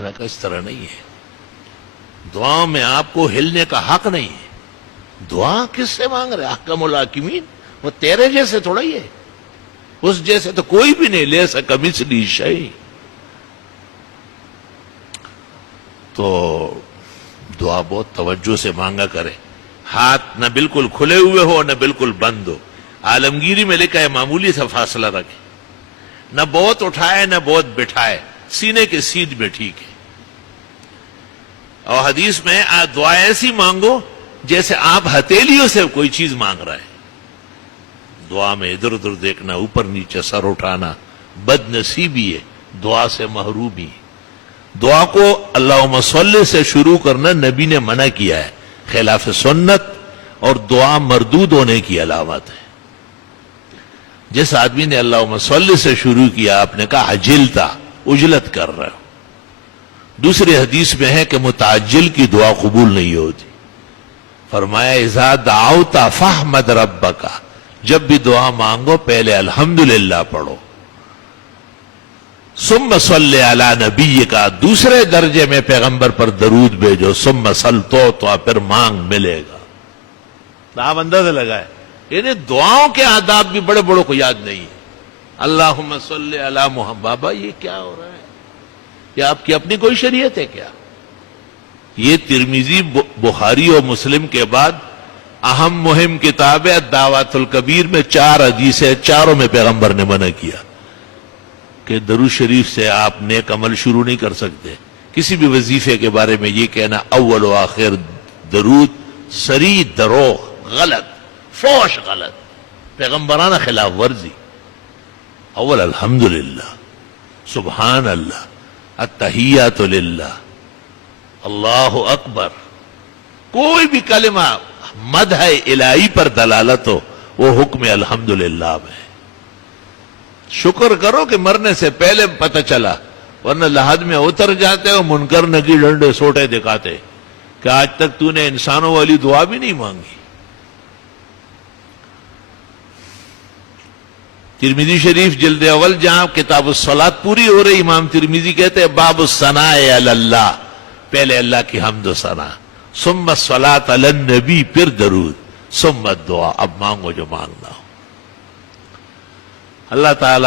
میں نے کہا اس طرح نہیں ہے، دعا میں آپ کو ہلنے کا حق نہیں ہے. دعا کس سے مانگ رہے؟ احکم الحاکمین، وہ تیرے جیسے تھوڑا ہی ہے، اس جیسے تو کوئی بھی نہیں. لیس کمثلہ شیء. تو دعا بہت توجہ سے مانگا کرے، ہاتھ نہ بالکل کھلے ہوئے ہو نہ بالکل بند ہو. عالمگیری میں لکھا ہے معمولی سا فاصلہ رکھے، نہ بہت اٹھائے نہ بہت بٹھائے، سینے کے سیدھ میں ٹھیک ہے. اور حدیث میں دعا ایسی مانگو جیسے آپ ہتھیلیوں سے کوئی چیز مانگ رہے ہیں. دعا میں ادھر ادھر دیکھنا، اوپر نیچے سر اٹھانا بد نصیبی ہے، دعا سے محرومی. دعا کو اللہم صلی سے شروع کرنا نبی نے منع کیا ہے، خلاف سنت اور دعا مردود ہونے کی علامت ہے. جس آدمی نے اللہم صلی سے شروع کیا، آپ نے کہا عجلتا، عجلت کر رہے ہو. دوسری حدیث میں ہے کہ متعجل کی دعا قبول نہیں ہوتی. فرمایا اذا دعوت فاحمد ربک، جب بھی دعا مانگو پہلے الحمدللہ پڑھو. ثم صلی علی نبیک، دوسرے درجے میں پیغمبر پر درود بھیجو. ثم صل تو پھر مانگ ملے گا. آپ اندازہ لگائے، یعنی دعاؤں کے آداب بھی بڑے بڑوں کو یاد نہیں ہے. اللہم صلی علی محمد. بابا یہ کیا ہو رہا ہے؟ یہ آپ کی اپنی کوئی شریعت ہے کیا؟ یہ ترمذی بخاری اور مسلم کے بعد اہم مہم کتاب ہے دعوات الکبیر میں 4 حدیثیں، چاروں میں پیغمبر نے منع کیا کہ درود شریف سے آپ نیک عمل شروع نہیں کر سکتے. کسی بھی وظیفے کے بارے میں یہ کہنا اول و آخر درود سری دروغ، غلط، فوش، غلط، پیغمبرانہ خلاف ورزی. اول الحمدللہ، سبحان اللہ، التحیات للہ، اللہ اکبر. کوئی بھی کلمہ مدح الہی پر دلالت ہو وہ حکم الحمدللہ میں. شکر کرو کہ مرنے سے پہلے پتہ چلا، ورنہ لحد میں اتر جاتے ہو منکر نگی ڈنڈے سوٹے دکھاتے کہ آج تک تو نے انسانوں والی دعا بھی نہیں مانگی. ترمذی شریف جلد اول جہاں کتاب الصلاۃ پوری ہو رہی، امام ترمذی کہتے ہیں باب الثناء علی اللہ، پہلے اللہ کی حمد و ثنا، ثم الصلاۃ علی النبی، پھر درود، ثم الدعاء. اب مانگو جو مانگنا ہو. اللہ تعالی